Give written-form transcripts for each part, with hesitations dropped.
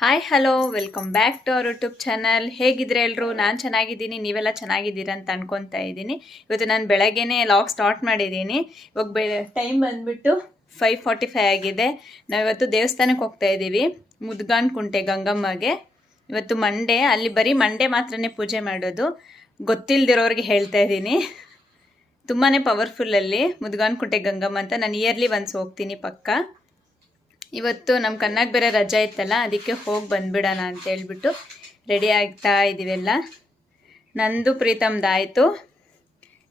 Hi hello welcome back to our YouTube channel. ಹೇಗಿದ್ರೆ ಎಲ್ಲರೂ? ನಾನು ಚೆನ್ನಾಗಿದ್ದೀನಿ, ನೀವೆಲ್ಲ ಚೆನ್ನಾಗಿದ್ದೀರಾ ಅಂತ ಅನ್ಕೊತಾ ಇದ್ದೀನಿ. ಇವತ್ತು ನಾನು ಬೆಳಗ್ಗೆನೇ ಲಾಗ್ ಸ್ಟಾರ್ಟ್ ಮಾಡಿದ್ದೀನಿ. ಇವಾಗ ಟೈಮ್ ಬಂದುಬಿಟ್ಟು 5:45 ಆಗಿದೆ. ನಾವಿವತ್ತು ದೇವಸ್ಥಾನಕ್ಕೆ ಹೋಗ್ತಾ ಇದ್ದೀವಿ, ಮುದ್ಗಾನ್ ಕುಂಟೆ ಗಂಗಮ್ಮಗೆ. ಇವತ್ತು ಮಂಡೇ, ಅಲ್ಲಿ ಬರೀ ಮಂಡೇ ಮಾತ್ರನೇ ಪೂಜೆ ಮಾಡೋದು. ಗೊತ್ತಿಲ್ಲದಿರೋರಿಗೆ ಹೇಳ್ತಾ ಇದ್ದೀನಿ, ತುಂಬಾ ಪವರ್ಫುಲ್ಲಲ್ಲಿ ಮುದ್ಗಾನ್ ಕುಂಟೆ ಗಂಗಮ್ಮ ಅಂತ. ನಾನು ಇಯರ್ಲಿ ಒನ್ಸ್ ಹೋಗ್ತೀನಿ ಪಕ್ಕ. ಇವತ್ತು ನಮ್ಮ ಕಣ್ಣಾಗ ಬೇರೆ ರಜೆ ಇತ್ತಲ್ಲ, ಅದಕ್ಕೆ ಹೋಗಿ ಬಂದುಬಿಡೋಣ ಅಂತ ಹೇಳ್ಬಿಟ್ಟು ರೆಡಿ ಆಗ್ತಾ ಇದ್ದೀವೆಲ್ಲ. ನಂದು ಪ್ರೀತಮ್ದಾಯಿತು,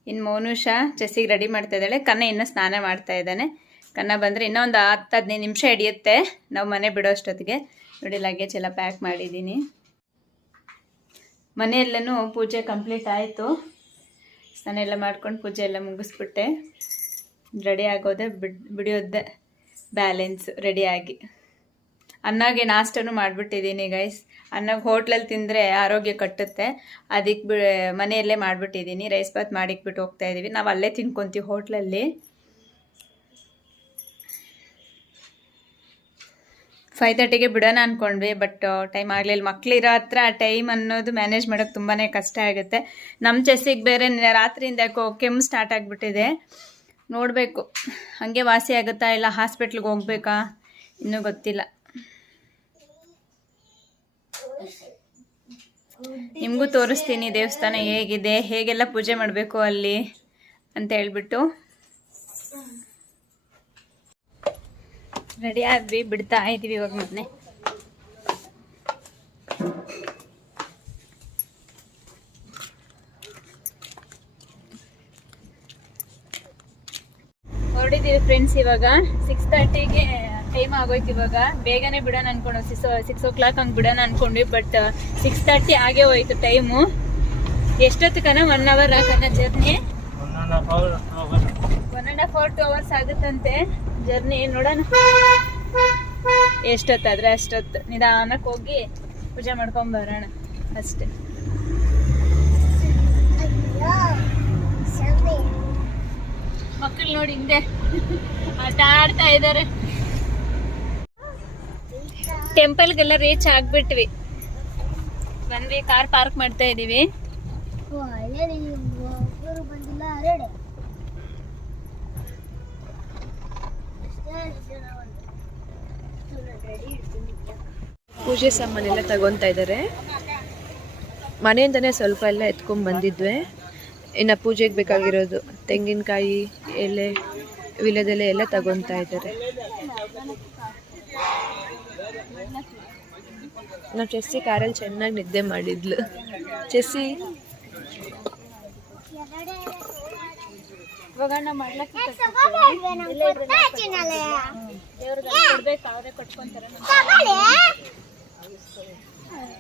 ಇನ್ನು ಮೌನುಷಾ ಚೆಸ್ಸಿಗೆ ರೆಡಿ ಮಾಡ್ತಾ ಇದ್ದಾಳೆ. ಕನ್ನ ಇನ್ನೂ ಸ್ನಾನ ಮಾಡ್ತಾ ಇದ್ದಾನೆ. ಕನ್ನ ಬಂದರೆ ಇನ್ನೂ ಒಂದು 10-15 ನಿಮಿಷ ಹಿಡಿಯುತ್ತೆ ನಾವು ಮನೆ ಬಿಡೋ ಅಷ್ಟೊತ್ತಿಗೆ. ನೋಡಿ, ಲಗೇಜ್ ಎಲ್ಲ ಪ್ಯಾಕ್ ಮಾಡಿದ್ದೀನಿ. ಮನೆಯಲ್ಲೂ ಪೂಜೆ ಕಂಪ್ಲೀಟ್ ಆಯಿತು. ಸ್ನಾನ ಎಲ್ಲ ಮಾಡ್ಕೊಂಡು ಪೂಜೆ ಎಲ್ಲ ಮುಗಿಸ್ಬಿಟ್ಟೆ. ರೆಡಿ ಆಗೋದೆ ಬಿಡಿಯೋದೆ ಬ್ಯಾಲೆನ್ಸ್ ರೆಡಿಯಾಗಿ. ಅನ್ನಗೆ ನಾಷ್ಟನೂ ಮಾಡಿಬಿಟ್ಟಿದ್ದೀನಿ ಗೈಸ್. ಅನ್ನಗೆ ಹೋಟ್ಲಲ್ಲಿ ತಿಂದರೆ ಆರೋಗ್ಯ ಕಟ್ಟುತ್ತೆ, ಅದಕ್ಕೆ ಮನೆಯಲ್ಲೇ ಮಾಡಿಬಿಟ್ಟಿದ್ದೀನಿ. ರೈಸ್ ಬಾತ್ ಮಾಡಿಕ್ಬಿಟ್ಟು ಹೋಗ್ತಾ ಇದ್ದೀವಿ. ನಾವು ಅಲ್ಲೇ ತಿನ್ಕೊತೀವಿ ಹೋಟ್ಲಲ್ಲಿ. 5:30ಗೆ ಬಿಡೋಣ ಅಂದ್ಕೊಂಡ್ವಿ, ಬಟ್ ಟೈಮ್ ಆಗಲಿಲ್ಲ. ಮಕ್ಕಳಿರೋ ಹತ್ರ ಟೈಮ್ ಅನ್ನೋದು ಮ್ಯಾನೇಜ್ ಮಾಡೋಕ್ಕೆ ತುಂಬಾ ಕಷ್ಟ ಆಗುತ್ತೆ. ನಮ್ಮ ಚೆಸ್ಸಿಗೆ ಬೇರೆ ರಾತ್ರಿಯಿಂದ ಯಾಕೋ ಕೆಮ್ಮು ಸ್ಟಾರ್ಟ್ ಆಗಿಬಿಟ್ಟಿದೆ. ನೋಡಬೇಕು, ಹಾಗೆ ವಾಸಿ ಆಗುತ್ತಾ ಇಲ್ಲ ಹಾಸ್ಪಿಟ್ಲಿಗೆ ಹೋಗ್ಬೇಕಾ ಇನ್ನೂ ಗೊತ್ತಿಲ್ಲ. ನಿಮಗೂ ತೋರಿಸ್ತೀನಿ ದೇವಸ್ಥಾನ ಹೇಗಿದೆ, ಹೇಗೆಲ್ಲ ಪೂಜೆ ಮಾಡಬೇಕು ಅಲ್ಲಿ ಅಂತ ಹೇಳ್ಬಿಟ್ಟು. ರೆಡಿ ಆದ್ವಿ, ಬಿಡ್ತಾ ಇದ್ದೀವಿ ಇವಾಗ ಮೊನ್ನೆ. ಹೊರಡಿದ್ದೀವಿ ಫ್ರೆಂಡ್ಸ್. ಇವಾಗ 6:30ಗೆ ಟೈಮ್ ಆಗೋಯ್ತು. ಇವಾಗ ಬೇಗನೆ ಬಿಡೋಣ ಅನ್ಕೊಂಡು 6 o'clock ಹಂಗೆ ಬಿಡೋಣ ಅನ್ಕೊಂಡ್ವಿ, ಬಟ್ 6:30 ಆಗೇ ಹೋಯ್ತು ಟೈಮು. ಎಷ್ಟೊತ್ತಕನ 1 hour ಕನ್ನ ಜರ್ನಿ, 1.5 or 2 hours ಆಗುತ್ತಂತೆ ಜರ್ನಿ. ನೋಡೋಣ ಎಷ್ಟೊತ್ತಾದ್ರೆ ಅಷ್ಟೊತ್ತು ನಿಧಾನಕ್ಕೆ ಹೋಗಿ ಪೂಜೆ ಮಾಡ್ಕೊಂಡ್ ಬರೋಣ ಅಷ್ಟೇ. ಮಕ್ಕಳು ನೋಡಿ ಹಿಂದೆ ಆಟ ಆಡ್ತಾ ಇದ್ದಾರೆ. ಟೆಂಪಲ್ಗೆಲ್ಲ ರೀಚ್ ಆಗ್ಬಿಟ್ವಿ. ಬಂದ್ವಿ, ಕಾರ್ ಪಾರ್ಕ್ ಮಾಡ್ತಾ ಇದೀವಿ. ಪೂಜೆ ಸಾಮಾನೆಲ್ಲ ತಗೊತಾ ಇದ್ದಾರೆ. ಮನೆಯಿಂದನೇ ಸ್ವಲ್ಪ ಎಲ್ಲ ಎತ್ಕೊಂಡ್ ಬಂದಿದ್ವಿ. ಇನ್ನು ಪೂಜೆಗೆ ಬೇಕಾಗಿರೋದು ತೆಂಗಿನಕಾಯಿ, ಎಲೆ, ವಿಳ್ಯದೆಲೆ ಎಲ್ಲ ತಗೊತಾ ಇದ್ದಾರೆ. ನಾವು ಚೆಸ್ಸಿ ಕಾರಲ್ಲಿ ಚೆನ್ನಾಗಿ ನಿದ್ದೆ ಮಾಡಿದ್ಲು. ಚೆಸ್ಸಿ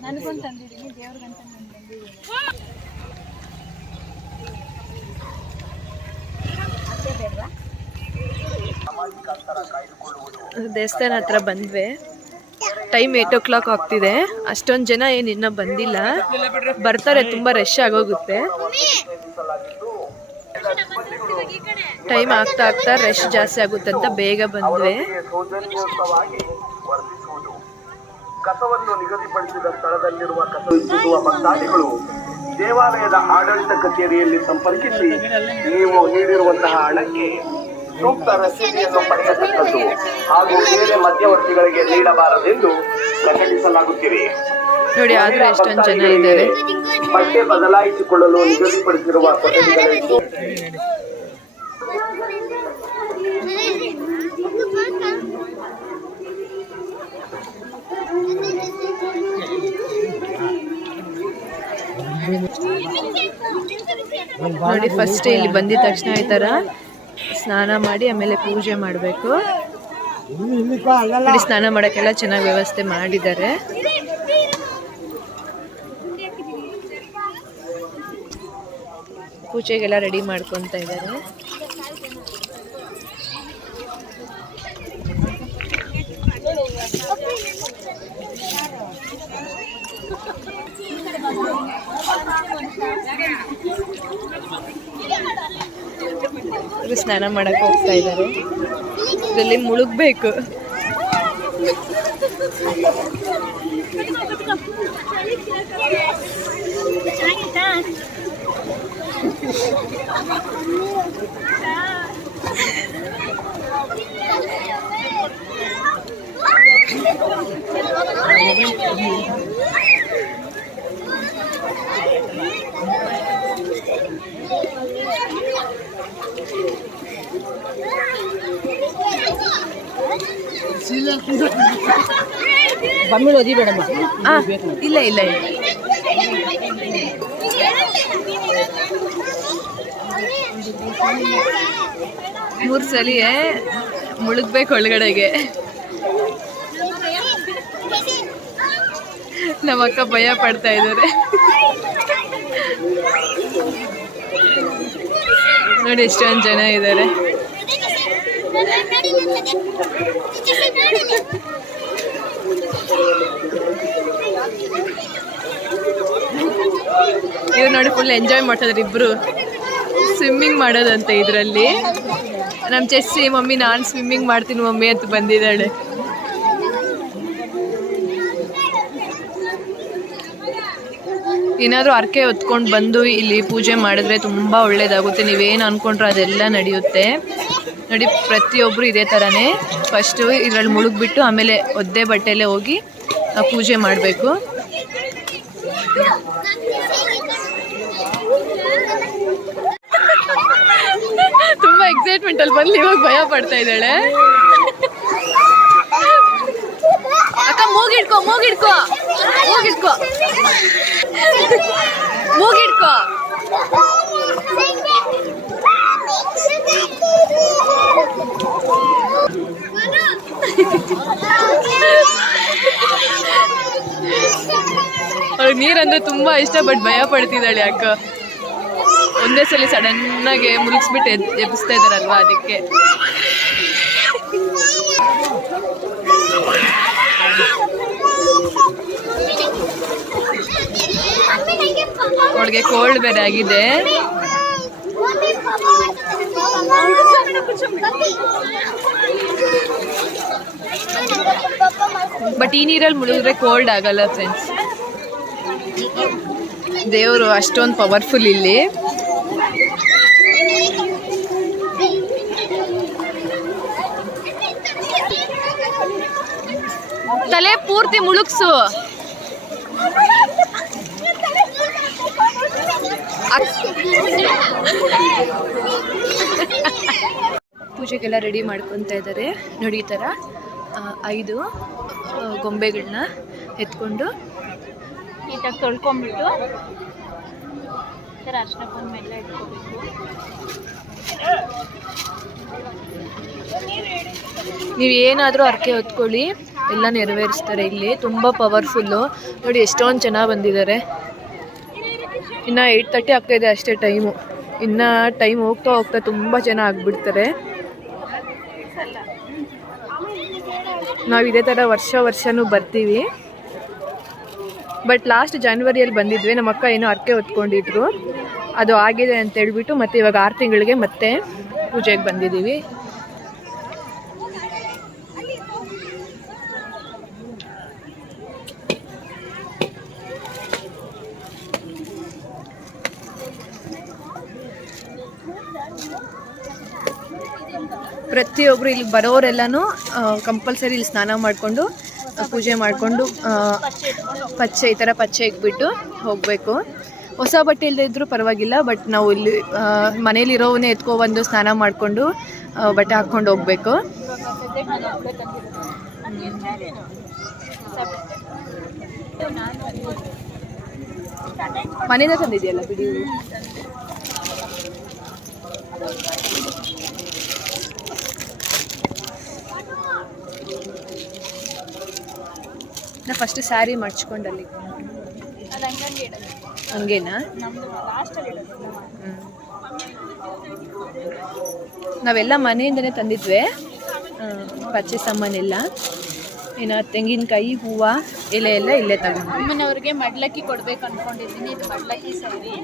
ನನಗೊಂದು ತಂದಿದ್ದೀನಿ, ದೇವ್ರಿಗಂತ ನಾನು ತಂದಿದ್ದೀನಿ. ದೇವಸ್ಥಾನ ಹತ್ರ ಬಂದ್ವಿ. ಟೈಮ್ 8 o'clock ಆಗ್ತಿದೆ. ಅಷ್ಟೊಂದು ಜನ ಏನು ಇನ್ನೂ ಬಂದಿಲ್ಲ, ಬರ್ತಾರೆ. ತುಂಬ ರಶ್ ಆಗೋಗುತ್ತೆ. ಟೈಮ್ ಆಗ್ತಾ ಆಗ್ತಾ ರಶ್ ಜಾಸ್ತಿ ಆಗುತ್ತೆ ಅಂತ ಬೇಗ ಬಂದ್ವಿ. ಕಸವನ್ನು ನಿಗದಿಪಡಿಸಿದ ಸ್ಥಳದಲ್ಲಿರುವ ಕಸ ಇರಿಸುವ ಭಕ್ತಾದಿಗಳು ದೇವಾಲಯದ ಆಡಳಿತ ಕಚೇರಿಯಲ್ಲಿ ಸಂಪರ್ಕಿಸಿ ನೀವು ನೀಡಿರುವಂತಹ ಹಣಕ್ಕೆ ಸೂಕ್ತ ರಸೀದಿಯನ್ನು ಪಡೆಯತಕ್ಕದ್ದು ಹಾಗೂ ಬೇರೆ ಮಧ್ಯವರ್ತಿಗಳಿಗೆ ನೀಡಬಾರದೆಂದು ಪ್ರಕಟಿಸಲಾಗುತ್ತಿದೆ. ನೋಡಿ, ಆದ್ರೂ ಎಷ್ಟೊಂದು ಜನ ಇದ್ದಾರೆ. ಬಟ್ಟೆ ಬದಲಾಯಿಸಿಕೊಳ್ಳಲು ನಿಗದಿಪಡಿಸಿರುವ ಕೊಠಡಿಗಳನ್ನು ನೋಡಿ, ಫಸ್ಟ್ ಇಲ್ಲಿ ಬಂದಿದ ತಕ್ಷಣ ಈ ಥರ ಸ್ನಾನ ಮಾಡಿ ಆಮೇಲೆ ಪೂಜೆ ಮಾಡಬೇಕು. ನೋಡಿ, ಸ್ನಾನ ಮಾಡೋಕ್ಕೆಲ್ಲ ಚೆನ್ನಾಗಿ ವ್ಯವಸ್ಥೆ ಮಾಡಿದ್ದಾರೆ. ಪೂಜೆಗೆಲ್ಲ ರೆಡಿ ಮಾಡ್ಕೊತಾ ಇದ್ದಾರೆ. ಸ್ನಾನ ಮಾಡಕ್ಕೆ ಹೋಗ್ತಾ ಇದ್ದಾರೆ. ಇದರಲ್ಲಿ ಮುಳುಗಬೇಕು. ಇಲ್ಲ ಇಲ್ಲ ಇಲ್ಲ ಮೂರು ಸಲಿಯೇ ಮುಳುಗ್ಬೇಕು ಒಳಗಡೆಗೆ. ನಮ್ಮ ಅಕ್ಕ ಭಯ ಪಡ್ತಾ ಇದ್ದಾರೆ ನೋಡಿ, ಎಷ್ಟೊಂದು ಜನ ಇದ್ದಾರೆ. ಇವ್ರು ನೋಡಿ ಫುಲ್ ಎಂಜಾಯ್ ಮಾಡ್ತಿದ್ದಾರೆ ಇಬ್ರು. ಸ್ವಿಮ್ಮಿಂಗ್ ಮಾಡೋದಂತೆ ಇದರಲ್ಲಿ. ನಮ್ಮ ಚೆಸ್ಸಿ ಮಮ್ಮಿ ನಾನು ಸ್ವಿಮ್ಮಿಂಗ್ ಮಾಡ್ತೀನಿ ಮಮ್ಮಿ ಅಂತ ಬಂದಿದ್ದಾಳೆ. ಏನಾದರೂ ಹರಕೆ ಹೊತ್ಕೊಂಡು ಬಂದು ಇಲ್ಲಿ ಪೂಜೆ ಮಾಡಿದ್ರೆ ತುಂಬ ಒಳ್ಳೇದಾಗುತ್ತೆ. ನೀವೇನು ಅಂದ್ಕೊಂಡ್ರೆ ಅದೆಲ್ಲ ನಡೆಯುತ್ತೆ. ನೋಡಿ, ಪ್ರತಿಯೊಬ್ಬರು ಇದೇ ಥರನೇ ಫಸ್ಟು ಇದರಲ್ಲಿ ಮುಳುಗ್ಬಿಟ್ಟು ಆಮೇಲೆ ಒದ್ದೆ ಬಟ್ಟೆಯಲ್ಲೇ ಹೋಗಿ ಪೂಜೆ ಮಾಡಬೇಕು. ತುಂಬ ಎಕ್ಸೈಟ್ಮೆಂಟಲ್ಲಿ ಬಂದು ಇವಾಗ ಭಯ ಪಡ್ತಾ ಇದ್ದಾಳೆ. ಅಕ್ಕ ಮೂಗಿಡ್ಕೋ ಮೂಗಿಡ್ಕೋ ಮೂಗಿಡ್ಕೋ ಮೂಗಿಡ್ಕೋ. ಅವ್ರಿಗೆ ನೀರಂದ್ರೆ ತುಂಬಾ ಇಷ್ಟ, ಬಟ್ ಭಯ ಪಡ್ತಿದ್ದಾಳೆ ಅಕ್ಕ. ಒಂದೇ ಸಲ ಸಡನ್ನಾಗಿ ಮುಳುಗಿಸ್ಬಿಟ್ಟು ಎಬ್ಬಿಸ್ತಾ ಇದ್ದಾರಲ್ವಾ, ಅದಕ್ಕೆ. ಅವಳಿಗೆ ಕೋಲ್ಡ್ ಬೇರೆ ಆಗಿದೆ. ಬಟ್ ಈ ನೀರಲ್ಲಿ ಮುಳುಗಿದ್ರೆ ಕೋಲ್ಡ್ ಆಗಲ್ಲ ಫ್ರೆಂಡ್ಸ್. ದೇವರು ಅಷ್ಟೊಂದು ಪವರ್ಫುಲ್ ಇಲ್ಲಿ. ತಲೆ ಪೂರ್ತಿ ಮುಳುಗ್ಸು. ಪೂಜೆಗೆಲ್ಲ ರೆಡಿ ಮಾಡ್ಕೊತಾ ಇದ್ದಾರೆ ನೋಡಿ. ಈ ಥರ 5 ಗೊಂಬೆಗಳನ್ನ ಎತ್ಕೊಂಡು ನೀಟಾಗಿ ತೊಳ್ಕೊಂಬಿಟ್ಟು ಈ ಥರ ಅರ್ಶಿನ ಕುಂಕುಮ ಎಲ್ಲ ಇಟ್ಕೋಬೇಕು. ನೀವು ಏನಾದರೂ ಹರಕೆ ಹೊತ್ಕೊಳ್ಳಿ, ಎಲ್ಲ ನೆರವೇರಿಸ್ತಾರೆ ಇಲ್ಲಿ. ತುಂಬ ಪವರ್ಫುಲ್ಲು ನೋಡಿ, ಎಷ್ಟೊಂದು ಜನ ಬಂದಿದ್ದಾರೆ. ಇನ್ನು 8:30 ಆಗ್ತಾಯಿದೆ ಅಷ್ಟೇ ಟೈಮು. ಇನ್ನು ಟೈಮ್ ಹೋಗ್ತಾ ಹೋಗ್ತಾ ತುಂಬ ಜನ ಆಗಿಬಿಡ್ತಾರೆ. ನಾವು ಇದೇ ಥರ ವರ್ಷನೂ ಬರ್ತೀವಿ. ಬಟ್ ಲಾಸ್ಟ್ ಜಾನ್ವರಿಯಲ್ಲಿ ಬಂದಿದ್ವಿ. ನಮ್ಮ ಅಕ್ಕ ಏನೋ ಹರಕೆ ಹೊತ್ಕೊಂಡಿದ್ರು, ಅದು ಆಗಿದೆ ಅಂತ ಹೇಳ್ಬಿಟ್ಟು ಮತ್ತೆ ಇವಾಗ 6 ತಿಂಗಳಿಗೆ ಮತ್ತೆ ಪೂಜೆಗೆ ಬಂದಿದ್ದೀವಿ. ಪ್ರತಿಯೊಬ್ಬರು ಇಲ್ಲಿ ಬರೋರೆಲ್ಲನೂ ಕಂಪಲ್ಸರಿ ಇಲ್ಲಿ ಸ್ನಾನ ಮಾಡಿಕೊಂಡು ಪೂಜೆ ಮಾಡಿಕೊಂಡು ಪಚ್ಚೆ ಈ ಥರ ಪಚ್ಚೆ ಇಟ್ಬಿಟ್ಟು ಹೋಗಬೇಕು. ಹೊಸ ಬಟ್ಟೆ ಇಲ್ಲದೆ ಇದ್ದರೂ ಪರವಾಗಿಲ್ಲ, ಬಟ್ ನಾವು ಇಲ್ಲಿ ಮನೇಲಿರೋವನ್ನೇ ಎತ್ಕೊಬಂದು ಸ್ನಾನ ಮಾಡಿಕೊಂಡು ಬಟ್ಟೆ ಹಾಕ್ಕೊಂಡು ಹೋಗಬೇಕು. ಮನೆಯಿಂದ ತಂದಿದೆಯಲ್ಲ ಬಿಡಿ. ನಾ ಫಸ್ಟ್ ಸ್ಯಾರಿ ಮಡ್ಚ್ಕೊಂಡಲ್ಲಿ ಹಂಗೇನಾ? ನಾವೆಲ್ಲ ಮನೆಯಿಂದನೇ ತಂದಿದ್ವಿ ಪಚ್ಚೆ ಸಾಮಾನೆಲ್ಲ. ಇನ್ನು ತೆಂಗಿನಕಾಯಿ, ಹೂವು, ಎಲೆ ಎಲ್ಲ ಇಲ್ಲೇ ತಗೊಂಡು ಅಮ್ಮನವ್ರಿಗೆ ಮಡ್ಲಕ್ಕಿ ಕೊಡ್ಬೇಕು ಅನ್ಕೊಂಡಿದ್ದೀನಿ. ಇದು ಮಡ್ಲಕ್ಕಿ ಸ್ಯಾರಿ.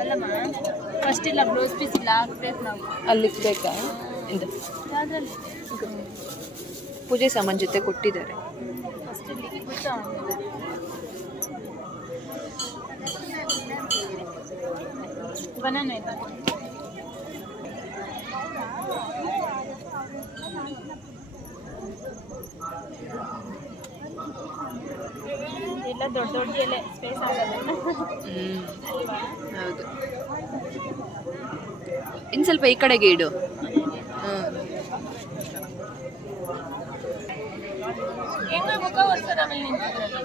ಅಲ್ಲಮ್ಮ ಫಸ್ಟ್ ಇಲ್ಲ ಬ್ಲೌಸ್ ಪೀಸ್ ಇಲ್ಲ ಹಾಕ್ಬೇಕು ನಾವು ಅಲ್ಲಿ ಬೇಕಾ ಇಂದ ಅದರಲ್ಲಿ ಪೂಜೆ ಸಾಮಾನು ಜೊತೆ ಕೊಟ್ಟಿದ್ದಾರೆ. ಫಸ್ಟ್ ಇಲ್ಲಿಗೆ ಬಿಟ್ಟು ಬನಾನ ಆಯ್ತಾ ಎಲ್ಲ ದೊಡ್ಡ ದೊಡ್ಡ ಎಲೆ ಸ್ಪೇಸ್ ಆಗೋದಲ್ಲ. ಹೌದು, ಇನ್ನು ಸ್ವಲ್ಪ ಈ ಕಡೆಗೆ ಇಡು. ಹೆಂಗ ಮುಖ ಒರ್ಸೋದು ಆಮೇಲೆ ನಿಂತಿದ್ರಲ್ಲಿ.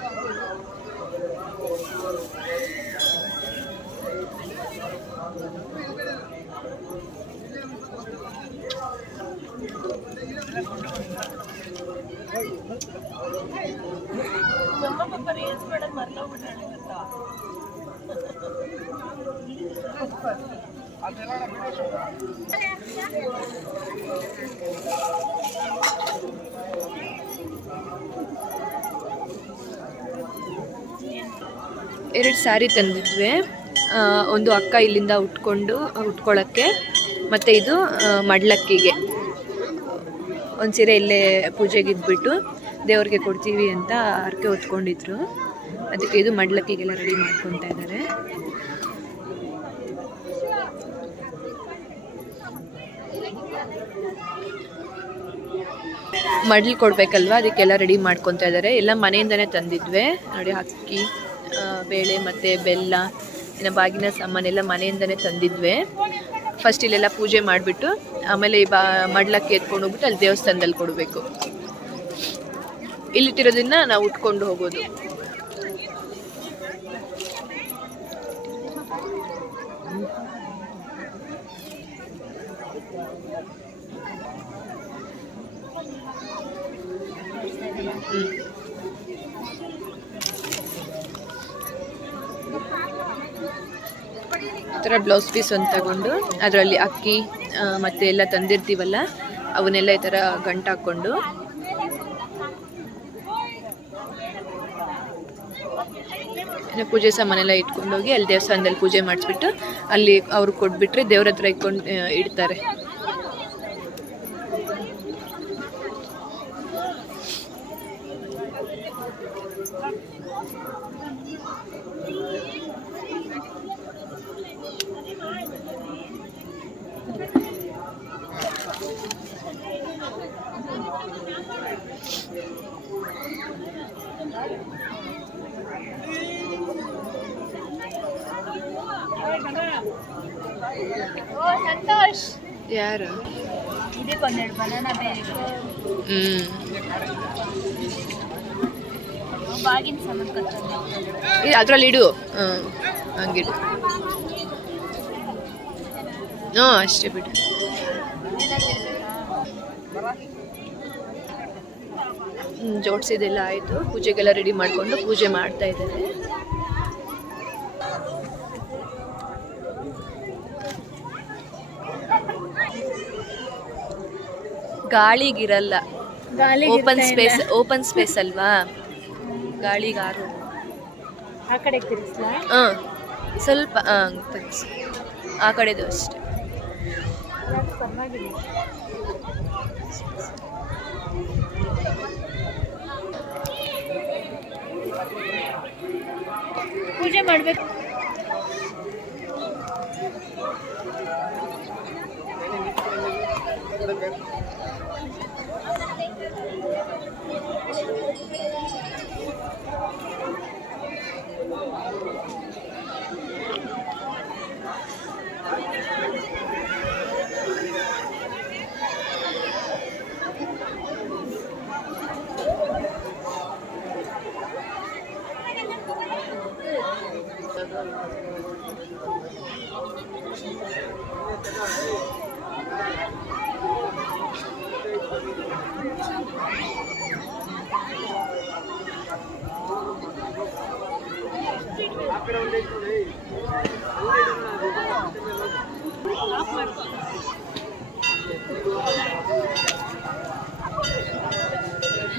ನಮ್ಮ ಪಾಪ ರೀಲ್ಸ್ ಮಾಡೋದು ಮರ್ತೋಗ್ಬಿಟ್ಟಾಳೆ ಗೊತ್ತಾ. ಎರಡು ಸ್ಯಾರಿ ತಂದಿದ್ವಿ. ಒಂದು ಅಕ್ಕ ಇಲ್ಲಿಂದ ಉಟ್ಕೊಳ್ಳೋಕ್ಕೆ, ಮತ್ತು ಇದು ಮಡ್ಲಕ್ಕಿಗೆ. ಒಂದು ಸೀರೆ ಇಲ್ಲೇ ಪೂಜೆಗೆ ಇದ್ಬಿಟ್ಟು ದೇವ್ರಿಗೆ ಕೊಡ್ತೀವಿ ಅಂತ ಹರಕೆ ಹೊತ್ಕೊಂಡಿದ್ರು. ಅದಕ್ಕೆ ಇದು ಮಡ್ಲಕ್ಕಿಗೆಲ್ಲ ರೆಡಿ ಮಾಡ್ಕೊತಾ ಇದ್ದಾರೆ. ಮಡ್ಲು ಕೊಡಬೇಕಲ್ವ, ಅದಕ್ಕೆಲ್ಲ ರೆಡಿ ಮಾಡ್ಕೊತಾ ಇದ್ದಾರೆ. ಎಲ್ಲ ಮನೆಯಿಂದನೇ ತಂದಿದ್ವಿ ನೋಡಿ. ಅಕ್ಕಿ, ಬೇಳೆ ಮತ್ತು ಬೆಲ್ಲ, ಇನ್ನು ಬಾಗಿನ ಸಾಮಾನೆಲ್ಲ ಮನೆಯಿಂದನೇ ತಂದಿದ್ವಿ. ಫಸ್ಟ್ ಇಲ್ಲೆಲ್ಲ ಪೂಜೆ ಮಾಡಿಬಿಟ್ಟು ಆಮೇಲೆ ಈ ಮಡ್ಲಕ್ಕಿ ಎತ್ಕೊಂಡು ಹೋಗ್ಬಿಟ್ಟು ಅಲ್ಲಿ ದೇವಸ್ಥಾನದಲ್ಲಿ ಕೊಡಬೇಕು. ಇಲ್ಲಿಟ್ಟಿರೋದನ್ನ ನಾವು ಉಟ್ಕೊಂಡು ಹೋಗೋದು. ಈ ಥರ ಬ್ಲೌಸ್ ಪೀಸ್ ಒಂದು ತಗೊಂಡು ಅದರಲ್ಲಿ ಅಕ್ಕಿ ಮತ್ತು ಎಲ್ಲ ತಂದಿರ್ತೀವಲ್ಲ ಅವನ್ನೆಲ್ಲ ಈ ಥರ ಗಂಟು ಹಾಕ್ಕೊಂಡು ಪೂಜೆ ಸಾಮಾನೆಲ್ಲ ಇಟ್ಕೊಂಡೋಗಿ ಅಲ್ಲಿ ದೇವಸ್ಥಾನದಲ್ಲಿ ಪೂಜೆ ಮಾಡಿಸ್ಬಿಟ್ಟು ಅಲ್ಲಿ ಅವ್ರಿಗೆ ಕೊಟ್ಬಿಟ್ರೆ ದೇವ್ರ ಹತ್ರ ಇಟ್ಕೊಂಡು ಇಡ್ತಾರೆ. ಸಂತೋಷ್ ಯಾರು ಇದಕ್ಕೆ ಒಂದೆರಡು ಬನಾನ ಬೇಕು. ಬಾಗಿನ ಸಾಮಾನು ಕತ್ತಂದು ಅದರಲ್ಲಿ ಇಡು. ಹಂಗಿಡು. ಅಷ್ಟೇ ಬಿಡು. ಜೋಡಿಸಿದೆಲ್ಲ ಆಯಿತು. ಪೂಜೆಗೆಲ್ಲ ರೆಡಿ ಮಾಡಿಕೊಂಡು ಪೂಜೆ ಮಾಡ್ತಾ ಇದ್ದಾರೆ. ಗಾಳಿಗಿರಲ್ಲ, ಓಪನ್ ಸ್ಪೇಸ್ ಅಲ್ವಾ, ಗಾಳಿಗಾರು. ಆ ಕಡೆ ತಿರ್ಸ್ಲಾ? ಸ್ವಲ್ಪ ಆ ಕಡೆದು ಅಷ್ಟೆ. ಪರವಾಗಿಲ್ಲ. ಪೂಜೆ ಮಾಡಬೇಕು.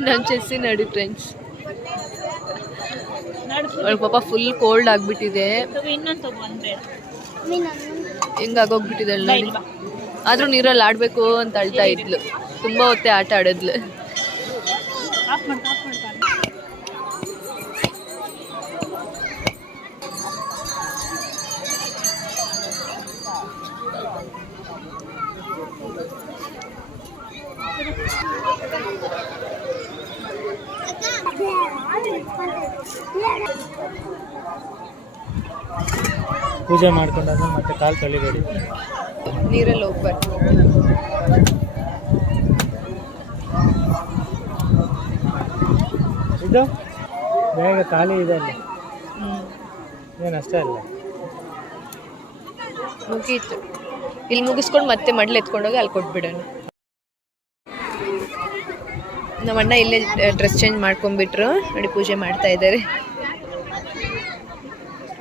ನಾನು ಚೆಸ್ಸಿ ನಡಿ ಫ್ರೆಂಡ್ಸ್. ಅವಳು ಪಾಪ ಫುಲ್ ಕೋಲ್ಡ್ ಆಗಿಬಿಟ್ಟಿದೆ, ಹೆಂಗಾಗೋಗ್ಬಿಟ್ಟಿದ್ದಾಳೆ ನೋಡಿ. ಆದರೂ ನೀರಲ್ಲಿ ಆಡಬೇಕು ಅಂತ ಅಳ್ತಾ ಇದ್ಲು, ತುಂಬ ಹೊತ್ತೆ ಆಟ ಆಡಿದ್ಲು. ಪೂಜೆ ಮಾಡ್ಕೊಂಡಾಗ ಮತ್ತೆ ಕಾಲು ತೊಳಿಬೇಡಿ, ನೀರಲ್ಲಿ ಹೋಗ್ಬಾರ್ದು. ಇದು ಬೇಗ ಖಾಲಿ ಇದೆ ಅಲ್ಲಿ, ಏನಷ್ಟೇ ಅಲ್ಲ. ಮುಗೀತು, ಇಲ್ಲಿ ಮುಗಿಸ್ಕೊಂಡು ಮತ್ತೆ ಮಡ್ಲು ಎತ್ಕೊಂಡೋಗಿ ಅಲ್ಲಿ ಕೊಟ್ಬಿಡೋಣ. ನಮ್ಮ ಅಣ್ಣ ಇಲ್ಲೇ ಡ್ರೆಸ್ ಚೇಂಜ್ ಮಾಡ್ಕೊಂಡ್ಬಿಟ್ರು ನೋಡಿ, ಪೂಜೆ ಮಾಡ್ತಾ ಇದ್ದಾರೆ.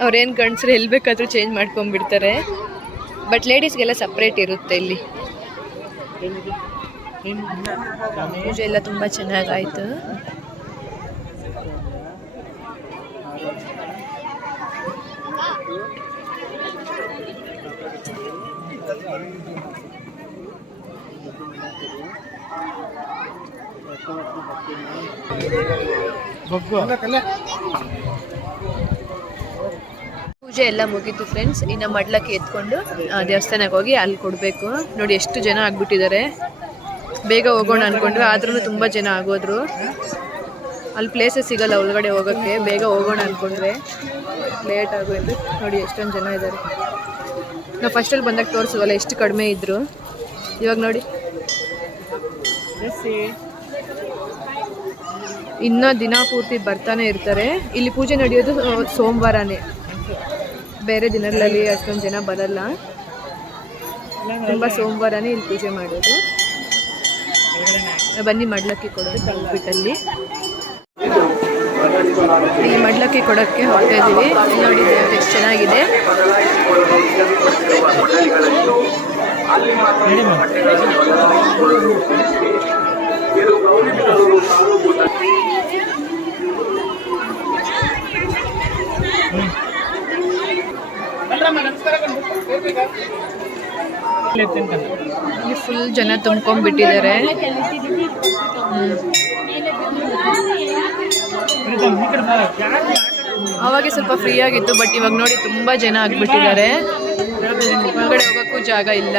ಅವ್ರೇನು ಗಂಡಸ್ರು ಎಲ್ಲಿ ಬೇಕಾದರೂ ಚೇಂಜ್ ಮಾಡ್ಕೊಂಡ್ಬಿಡ್ತಾರೆ, ಬಟ್ ಲೇಡೀಸ್ಗೆಲ್ಲ ಸಪ್ರೇಟ್ ಇರುತ್ತೆ ಇಲ್ಲಿ. ಪೂಜೆ ಎಲ್ಲ ತುಂಬ ಚೆನ್ನಾಗಾಯಿತು. ಪೂಜೆ ಎಲ್ಲ ಮುಗೀತು ಫ್ರೆಂಡ್ಸ್. ಇನ್ನು ಮಡ್ಲಕ್ಕೆ ಎತ್ಕೊಂಡು ದೇವಸ್ಥಾನಕ್ಕೆ ಹೋಗಿ ಅಲ್ಲಿ ಕೊಡಬೇಕು. ನೋಡಿ ಎಷ್ಟು ಜನ ಆಗ್ಬಿಟ್ಟಿದ್ದಾರೆ. ಬೇಗ ಹೋಗೋಣ ಅಂದ್ಕೊಂಡ್ರೆ ಆದ್ರೂ ತುಂಬ ಜನ ಆಗೋದ್ರು. ಅಲ್ಲಿ ಪ್ಲೇಸಸ್ ಸಿಗಲ್ಲ ಒಳಗಡೆ ಹೋಗೋಕ್ಕೆ, ಬೇಗ ಹೋಗೋಣ ಅಂದ್ಕೊಂಡ್ರೆ ಲೇಟ್ ಆಗೋಯ್ತು. ನೋಡಿ ಎಷ್ಟೊಂದು ಜನ ಇದ್ದಾರೆ. ನಾವು ಫಸ್ಟಲ್ಲಿ ಬಂದಾಗ ತೋರಿಸುವಲ್ಲ ಎಷ್ಟು ಕಡಿಮೆ ಇದ್ದರು, ಇವಾಗ ನೋಡಿ ಇನ್ನೂ ದಿನ ಪೂರ್ತಿ ಬರ್ತಾನೆ ಇರ್ತಾರೆ. ಇಲ್ಲಿ ಪೂಜೆ ನಡೆಯೋದು ಸೋಮವಾರನೇ, ಬೇರೆ ದಿನಗಳಲ್ಲಿ ಅಷ್ಟೊಂದು ಜನ ಬರಲ್ಲ. ತುಂಬ ಸೋಮವಾರನೇ ಇಲ್ಲಿ ಪೂಜೆ ಮಾಡೋದು. ಬನ್ನಿ ಮಡ್ಲಕ್ಕಿ ಕೊಡೋದು ತಲುಪಿಟ್ಟಲ್ಲಿ. ಇಲ್ಲಿ ಮಡ್ಲಕ್ಕಿ ಕೊಡೋಕ್ಕೆ ಹೋಗ್ತಾ ಇದ್ದೀವಿ. ನೋಡಿ ಎಷ್ಟು ಚೆನ್ನಾಗಿದೆ. ಇಲ್ಲಿ ಫುಲ್ ಜನ ತುಂಬ್ಕೊಂಡ್ಬಿಟ್ಟಿದ್ದಾರೆ. ಅವಾಗೆ ಸ್ವಲ್ಪ ಫ್ರೀ ಆಗಿತ್ತು, ಬಟ್ ಇವಾಗ ನೋಡಿ ತುಂಬ ಜನ ಆಗ್ಬಿಟ್ಟಿದ್ದಾರೆ. ಒಳಗಡೆ ಹೋಗೋಕ್ಕೂ ಜಾಗ ಇಲ್ಲ.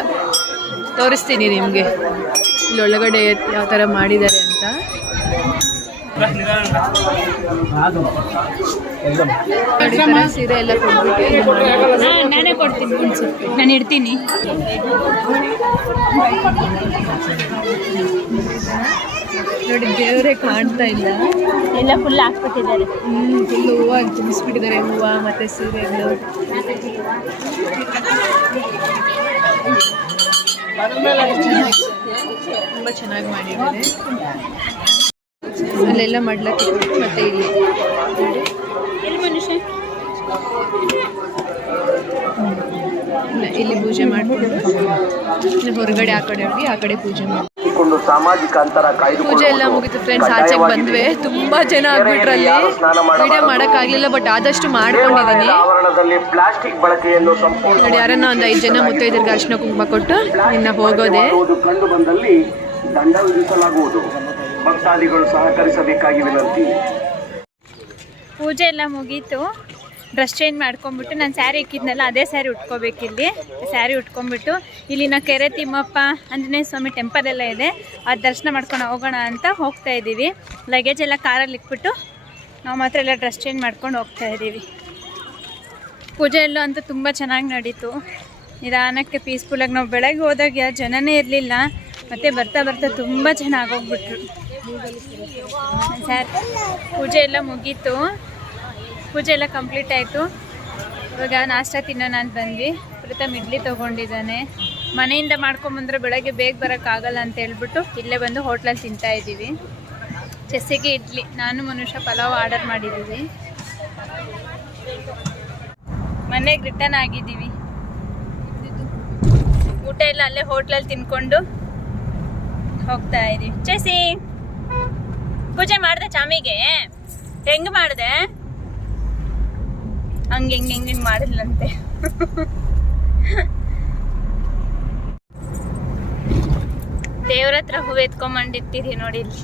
ತೋರಿಸ್ತೀನಿ ನಿಮಗೆ ಇಲ್ಲಿ ಒಳಗಡೆ ಯಾವ ಥರ ಮಾಡಿದ್ದಾರೆ ಅಂತ. ಸೀರೆ ಎಲ್ಲ ಕೊಟ್ಬಿಟ್ಟು ನಾನೇ ಕೊಡ್ತೀನಿ, ನಾನು ಇಡ್ತೀನಿ. ನೋಡಿ ದೇವರೇ ಕಾಣ್ತಾ ಇಲ್ಲ, ಎಲ್ಲ ಫುಲ್ ಹಾಕ್ಬಿಟ್ಟಿದ್ದಾರೆ. ಫುಲ್ ಹೂವು ತುಂಬಿಸ್ಬಿಟ್ಟಿದ್ದಾರೆ, ಹೂವು ಮತ್ತು ಸೀರೆಗಳು. ತುಂಬ ಚೆನ್ನಾಗಿ ಮಾಡಿದ್ದಾರೆ. ಅಲ್ಲೆಲ್ಲ ಮಾಡ್ಲಕ್ಕೆ ಮತ್ತೆ ಇಲ್ಲಿ ಇಲ್ಲಿ ಪೂಜೆ ಮಾಡಿಕೊಂಡು ಹೊರಗಡೆ ಆ ಕಡೆ ಹೋಗಿ ಆ ಕಡೆ ಪೂಜೆ ಮಾಡಿ ಸಾಮಾಜಿಕ ಅಂತರ ಪೂಜೆ ಎಲ್ಲ ಮುಗಿತು ಫ್ರೆಂಡ್ಸ್. ಆಚೆಗೆ ಬಂದ್ವಿ. ತುಂಬಾ ಜನ ಆಗ್ಬಿಟ್ರಲ್ಲಿ ವಿಡಿಯೋ ಮಾಡೋಕ್ಕಾಗಲಿಲ್ಲ, ಬಟ್ ಆದಷ್ಟು ಮಾಡ್ಕೊಂಡಿದ್ದೀನಿ. ನೋಡಿ ಯಾರನ್ನ ಒಂದು 5 ಜನ ಮುತ್ತೈದರಿಗೆ ಅರಿಶಿನ ಕುಂಕುಮ ಕೊಟ್ಟು ಇನ್ನು ಹೋಗೋದೆ. ಕಂಡು ಬಂದಲ್ಲಿ ದಂಡ ವಿಧಿಸಲಾಗುವುದು. ಭಕ್ತಾದಿಗಳು ಸಹಕರಿಸಬೇಕಾಗಿ ವಿನಂತಿ. ಪೂಜೆ ಎಲ್ಲ ಮುಗೀತು. ಡ್ರೆಸ್ ಚೇಂಜ್ ಮಾಡ್ಕೊಂಬಿಟ್ಟು ನಾನು ಸ್ಯಾರಿ ಇಕ್ಕಿದ್ನಲ್ಲ ಅದೇ ಸ್ಯಾರಿ ಉಟ್ಕೋಬೇಕಿಲ್ಲಿ. ಸ್ಯಾರಿ ಉಟ್ಕೊಂಡ್ಬಿಟ್ಟು ಇಲ್ಲಿನ ಕೆರೆ ತಿಮ್ಮಪ್ಪ ಆಂಜನೇಯ ಸ್ವಾಮಿ ಟೆಂಪಲ್ ಎಲ್ಲ ಇದೆ, ಅದು ದರ್ಶನ ಮಾಡ್ಕೊಂಡು ಹೋಗೋಣ ಅಂತ ಹೋಗ್ತಾ ಇದ್ದೀವಿ. ಲಗೇಜ್ ಎಲ್ಲ ಕಾರಲ್ಲಿ ಇಟ್ಬಿಟ್ಟು ನಾವು ಮಾತ್ರ ಎಲ್ಲ ಡ್ರೆಸ್ ಚೇಂಜ್ ಮಾಡ್ಕೊಂಡು ಹೋಗ್ತಾ ಇದ್ದೀವಿ. ಪೂಜೆ ಎಲ್ಲ ಅಂತೂ ತುಂಬ ಚೆನ್ನಾಗಿ ನಡೀತು. ನಿಧಾನಕ್ಕೆ ಪೀಸ್ಫುಲ್ಲಾಗಿ. ನಾವು ಬೆಳಗ್ಗೆ ಹೋದಾಗ ಜನನೇ ಇರಲಿಲ್ಲ, ಮತ್ತು ಬರ್ತಾ ಬರ್ತಾ ತುಂಬ ಜನ ಆಗೋಗ್ಬಿಟ್ರು. ಸರ್ ಪೂಜೆ ಎಲ್ಲ ಮುಗೀತು. ಪೂಜೆ ಎಲ್ಲ ಕಂಪ್ಲೀಟ್ ಆಯಿತು. ಇವಾಗ ನಾಷ್ಟ ತಿನ್ನೋಣ ಅಂತ ಬಂದ್ವಿ. ಪ್ರಥಮ್ ಇಡ್ಲಿ ತೊಗೊಂಡಿದ್ದಾನೆ. ಮನೆಯಿಂದ ಮಾಡ್ಕೊಂಬಂದ್ರೆ ಬೆಳಗ್ಗೆ ಬೇಗ ಬರೋಕ್ಕಾಗಲ್ಲ ಅಂತ ಹೇಳ್ಬಿಟ್ಟು ಇಲ್ಲೇ ಬಂದು ಹೋಟ್ಲಲ್ಲಿ ತಿಂತಾಯಿದ್ದೀವಿ. ಚೆಸ್ಸಿಗೆ ಇಡ್ಲಿ, ನಾನು ಮನುಷ್ಯ ಪಲಾವ್ ಆರ್ಡರ್ ಮಾಡಿದ್ದೀವಿ. ಮನೆಗೆ ರಿಟರ್ನ್ ಆಗಿದ್ದೀವಿ. ಊಟ ಎಲ್ಲ ಅಲ್ಲೇ ಹೋಟ್ಲಲ್ಲಿ ತಿನ್ಕೊಂಡು ಹೋಗ್ತಾ ಇದೀವಿ. ಚೇಸಿ ಪೂಜೆ ಮಾಡ್ದೆ ಚಾಮಿಗೆ? ಹೆಂಗ್ ಮಾಡ್ದೆ? ಹಂಗೆ ಮಾಡಿಲ್ಲಂತೆ. ದೇವ್ರ ಹತ್ರ ಹೂವು ಎತ್ಕೊಂಬಂಡಿಟ್ಟಿರಿ ನೋಡಿ ಇಲ್ಲಿ.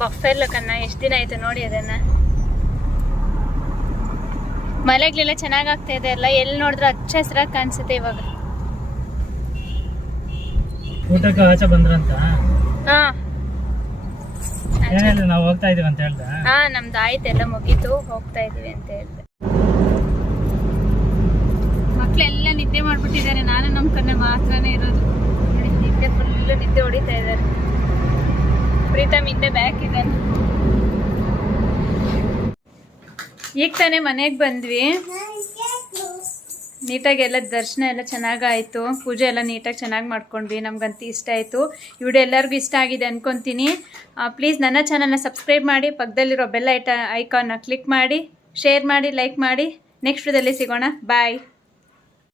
ಬಫೆಲ್ಲ ಕನ್ನ ಎಷ್ಟು ದಿನ ಆಯ್ತು ನೋಡಿ ಅದನ್ನ. ಮಲೆಗಳೆಲ್ಲ ಚೆನ್ನಾಗ್ ಆಗ್ತಾ ಇದೆ ಅಲ್ಲ, ಎಲ್ಲಿ ನೋಡಿದ್ರು ಹಚ್ಚ ಹಸಿರಾಗಿ ಕಾಣಿಸುತ್ತೆ ಇವಾಗ. ಊಟಕ್ಕೆ ಆಚೆ ಬಂದ್ರಂತ? ಹಾ ನಾವು ಹೋಗ್ತಾ ಇದೀವಿ ಅಂತ ಹೇಳ್ದ? ಹಾ ನಮ್ದು ಆಯ್ತು, ಎಲ್ಲ ಮುಗೀತು, ಹೋಗ್ತಾ ಇದೀವಿ ಅಂತ ಹೇಳ್ದೆ. ಮಕ್ಳೆಲ್ಲ ನಿದ್ದೆ ಮಾಡ್ಬಿಟ್ಟಿದ್ದಾರೆ, ನಾನು ನಮ್ ಕಣ್ಣೆ ಮಾತ್ರನೇ ಇರೋದು. ನಿದ್ದೆ ಫುಲ್ ನಿದ್ದೆ ಹೊಡಿತಾ ಇದ್ದಾರೆ. ಪ್ರೀತಮ್ ಹಿಂದೆ ಬ್ಯಾಕ್ ಇದ್ದಾನೆ. ಈಗ ತಾನೇ ಮನೆಗೆ ಬಂದ್ವಿ. ನೀಟಾಗಿ ಎಲ್ಲ ದರ್ಶನ ಎಲ್ಲ ಚೆನ್ನಾಗಾಯಿತು, ಪೂಜೆ ಎಲ್ಲ ನೀಟಾಗಿ ಚೆನ್ನಾಗಿ ಮಾಡ್ಕೊಂಡ್ವಿ. ನಮ್ಗಂತೂ ಇಷ್ಟ ಆಯಿತು. ಈ ವಿಡಿಯೋ ಎಲ್ಲರಿಗೂ ಇಷ್ಟ ಆಗಿದೆ ಅನ್ಕೊತೀನಿ. ಪ್ಲೀಸ್ ನನ್ನ ಚಾನಲ್ನ ಸಬ್ಸ್ಕ್ರೈಬ್ ಮಾಡಿ, ಪಕ್ಕದಲ್ಲಿರೋ ಬೆಲ್ ಐಕಾನ್ನ ಕ್ಲಿಕ್ ಮಾಡಿ, ಶೇರ್ ಮಾಡಿ, ಲೈಕ್ ಮಾಡಿ. ನೆಕ್ಸ್ಟ್ ವಿಡಿಯೋದಲ್ಲಿ ಸಿಗೋಣ. ಬಾಯ್.